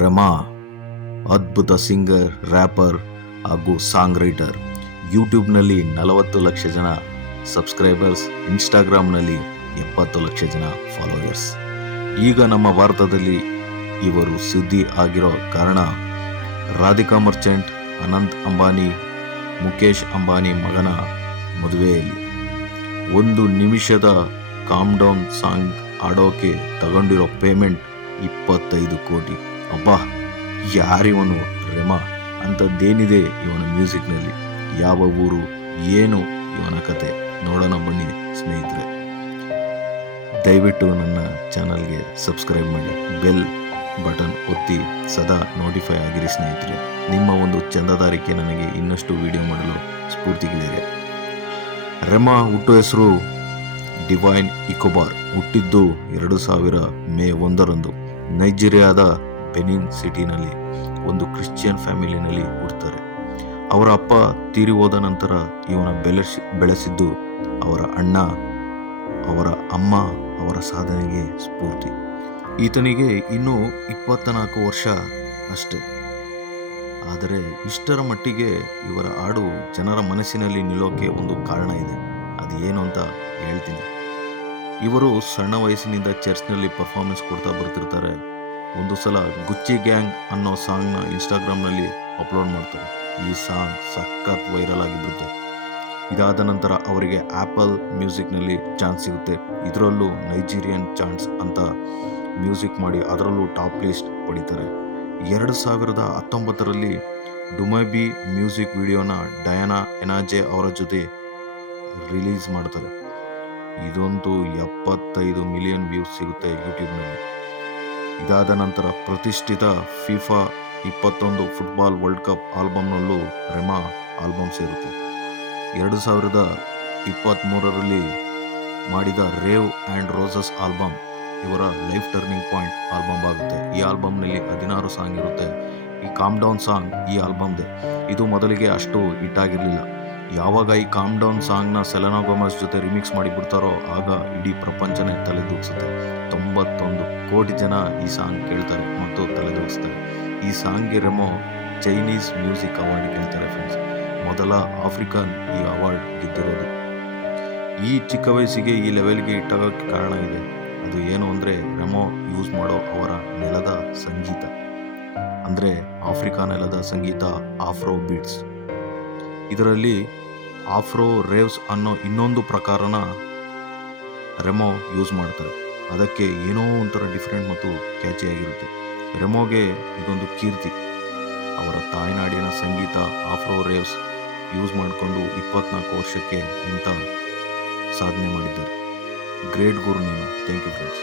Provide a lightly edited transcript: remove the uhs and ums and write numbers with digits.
ರೆಮಾ ಅದ್ಭುತ singer, wrapper ಹಾಗೂ song writer. ಯೂಟ್ಯೂಬ್ನಲ್ಲಿ 40 ಲಕ್ಷ ಜನ ಸಬ್ಸ್ಕ್ರೈಬರ್ಸ್, ಇನ್ಸ್ಟಾಗ್ರಾಮ್ನಲ್ಲಿ 70 ಲಕ್ಷ ಜನ ಫಾಲೋವರ್ಸ್. ಈಗ ನಮ್ಮ ಭಾರತದಲ್ಲಿ ಇವರು ಸುದ್ದಿ ಆಗಿರೋ ಕಾರಣ ರಾಧಿಕಾ ಮರ್ಚೆಂಟ್, ಅನಂತ್ ಅಂಬಾನಿ, ಮುಖೇಶ್ ಅಂಬಾನಿ ಮಗನ ಮದುವೆಯಲ್ಲಿ 1 ನಿಮಿಷದ ಕಾಮ್ ಡೌನ್ ಸಾಂಗ್ ಆಡೋಕೆ ತಗೊಂಡಿರೋ ಪೇಮೆಂಟ್ 25 ಕೋಟಿ. ಅಬ್ಬಾ, ಯಾರಿವನು ರೆಮಾ? ಅಂಥದ್ದೇನಿದೆ ಇವನ ಮ್ಯೂಸಿಕ್ನಲ್ಲಿ? ಯಾವ ಊರು, ಏನು ಇವನ ಕತೆ? ನೋಡೋಣ ಬನ್ನಿ ಸ್ನೇಹಿತರೆ. ದಯವಿಟ್ಟು ನನ್ನ ಚಾನಲ್ಗೆ ಸಬ್ಸ್ಕ್ರೈಬ್ ಮಾಡಿ, ಬೆಲ್ ಬಟನ್ ಒತ್ತಿ ಸದಾ ನೋಟಿಫೈ ಆಗಿರಿ ಸ್ನೇಹಿತರೆ. ನಿಮ್ಮ ಒಂದು ಚಂದಾದಾರಿಕೆ ನನಗೆ ಇನ್ನಷ್ಟು ವಿಡಿಯೋ ಮಾಡಲು ಸ್ಫೂರ್ತಿಗಿದ್ದಾರೆ. ರೆಮಾ ಹುಟ್ಟು ಹೆಸರು ಡಿವೈನ್ ಇಕೋಬಾರ್. ಹುಟ್ಟಿದ್ದು 2000 ಮೇ 1ರಂದು ನೈಜೀರಿಯಾದ ಬೆನಿನ್ ಸಿಟಿನಲ್ಲಿ ಒಂದು ಕ್ರಿಶ್ಚಿಯನ್ ಫ್ಯಾಮಿಲಿನಲ್ಲಿ ಹುಡ್ತಾರೆ. ಅವರ ಅಪ್ಪ ತೀರಿ ಹೋದ ನಂತರ ಇವನ ಬೆಳೆಸಿದ್ದು ಅವರ ಅಣ್ಣ. ಅವರ ಅಮ್ಮ ಅವರ ಸಾಧನೆಗೆ ಸ್ಫೂರ್ತಿ. ಈತನಿಗೆ ಇನ್ನೂ 24 ವರ್ಷ ಅಷ್ಟೇ. ಆದರೆ ಇಷ್ಟರ ಮಟ್ಟಿಗೆ ಇವರ ಹಾಡು ಜನರ ಮನಸ್ಸಿನಲ್ಲಿ ನಿಲ್ಲೋಕೆ ಒಂದು ಕಾರಣ ಇದೆ. ಅದು ಏನು ಅಂತ ಹೇಳ್ತೀನಿ. ಇವರು ಸಣ್ಣ ವಯಸ್ಸಿನಿಂದ ಚರ್ಚ್ನಲ್ಲಿ ಪರ್ಫಾರ್ಮೆನ್ಸ್ ಕೊಡ್ತಾ ಬರ್ತಿರ್ತಾರೆ. ಒಂದು ಸಲ ಗುಚ್ಚಿ ಗ್ಯಾಂಗ್ ಅನ್ನೋ ಸಾಂಗ್ನ ಇನ್ಸ್ಟಾಗ್ರಾಮ್ನಲ್ಲಿ ಅಪ್ಲೋಡ್ ಮಾಡ್ತಾರೆ. ಈ ಸಾಂಗ್ ಸಖತ್ ವೈರಲ್ ಆಗಿಬಿಡುತ್ತೆ. ಇದಾದ ನಂತರ ಅವರಿಗೆ ಆ್ಯಪಲ್ ಮ್ಯೂಸಿಕ್ನಲ್ಲಿ ಚಾನ್ಸ್ ಸಿಗುತ್ತೆ. ಇದರಲ್ಲೂ ನೈಜೀರಿಯನ್ ಚಾನ್ಸ್ ಅಂತ ಮ್ಯೂಸಿಕ್ ಮಾಡಿ ಅದರಲ್ಲೂ ಟಾಪ್ ಲಿಸ್ಟ್ ಪಡಿತಾರೆ. 2019ರಲ್ಲಿ ಡುಮೈಬಿ ಮ್ಯೂಸಿಕ್ ವಿಡಿಯೋನ ಡಯಾನಾ ಎನಾಜೆ ಅವರ ಜೊತೆ ರಿಲೀಸ್ ಮಾಡ್ತಾರೆ. ಇದಂತೂ 75 ಮಿಲಿಯನ್ ವ್ಯೂಸ್ ಸಿಗುತ್ತೆ ಯೂಟ್ಯೂಬ್ನಲ್ಲಿ. ಇದಾದ ನಂತರ ಪ್ರತಿಷ್ಠಿತ ಫಿಫಾ 21 ಫುಟ್ಬಾಲ್ ವರ್ಲ್ಡ್ ಕಪ್ ಆಲ್ಬಮ್ನಲ್ಲೂ ರೆಮಾ ಆಲ್ಬಮ್ ಸೇರುತ್ತೆ. 2023ರಲ್ಲಿ ಮಾಡಿದ ರೇವ್ ಆ್ಯಂಡ್ ರೋಸಸ್ ಆಲ್ಬಮ್ ಇವರ ಲೈಫ್ ಟರ್ನಿಂಗ್ ಪಾಯಿಂಟ್ ಆಲ್ಬಮ್ ಆಗುತ್ತೆ. ಈ ಆಲ್ಬಮ್ನಲ್ಲಿ 16 ಸಾಂಗ್ ಇರುತ್ತೆ. ಈ ಕಾಮ್ ಡೌನ್ ಸಾಂಗ್ ಈ ಆಲ್ಬಮ್ದೆ. ಇದು ಮೊದಲಿಗೆ ಅಷ್ಟು ಹಿಟ್ ಆಗಿರಲಿಲ್ಲ. ಯಾವಾಗ ಈ ಕಾಮ್ ಡೌನ್ ಸಾಂಗ್ನ ಸೆಲೆನಾ ಗೋಮೆಸ್ ಜೊತೆ ರಿಮಿಕ್ಸ್ ಮಾಡಿಬಿಡ್ತಾರೋ ಆಗ ಇಡೀ ಪ್ರಪಂಚನೇ ತಲೆದೂಗಿಸುತ್ತೆ. 91 ಕೋಟಿ ಜನ ಈ ಸಾಂಗ್ ಕೇಳ್ತಾರೆ ಮತ್ತು ತಲೆದೂಗಿಸ್ತಾರೆ. ಈ ಸಾಂಗ್ಗೆ ರೆಮೋ ಚೈನೀಸ್ ಮ್ಯೂಸಿಕ್ ಅವಾರ್ಡ್ ಗೆಲ್ತಾರೆ ಫ್ರೆಂಡ್ಸ್. ಮೊದಲ ಆಫ್ರಿಕನ್ ಈ ಅವಾರ್ಡ್ ಗೆದ್ದಿರೋದು. ಈ ಚಿಕ್ಕ ವಯಸ್ಸಿಗೆ ಈ ಲೆವೆಲ್ಗೆ ಇಟ್ಟಾಗೋಕ್ಕೆ ಕಾರಣ ಇದೆ. ಅದು ಏನು ಅಂದರೆ ರೆಮೋ ಯೂಸ್ ಮಾಡೋ ಅವರ ನೆಲದ ಸಂಗೀತ, ಅಂದರೆ ಆಫ್ರಿಕಾ ನೆಲದ ಸಂಗೀತ, ಆಫ್ರೋ ಬೀಟ್ಸ್. ಇದರಲ್ಲಿ ಆಫ್ರೋ ರೇವ್ಸ್ ಅನ್ನೋ ಇನ್ನೊಂದು ಪ್ರಕಾರನ ರೆಮೋ ಯೂಸ್ ಮಾಡ್ತಾರೆ. ಅದಕ್ಕೆ ಏನೋ ಒಂಥರ ಡಿಫ್ರೆಂಟ್ ಮತ್ತು ಕ್ಯಾಚಿಯಾಗಿರುತ್ತೆ. ರೆಮೋಗೆ ಇದೊಂದು ಕೀರ್ತಿ. ಅವರ ತಾಯ್ನಾಡಿನ ಸಂಗೀತ ಆಫ್ರೋ ರೇವ್ಸ್ ಯೂಸ್ ಮಾಡಿಕೊಂಡು 24 ವರ್ಷಕ್ಕೆ ಇಂಥ ಸಾಧನೆ ಮಾಡಿದ್ದಾರೆ. ಗ್ರೇಟ್ ಗುರು ನೀನು. Thank you friends.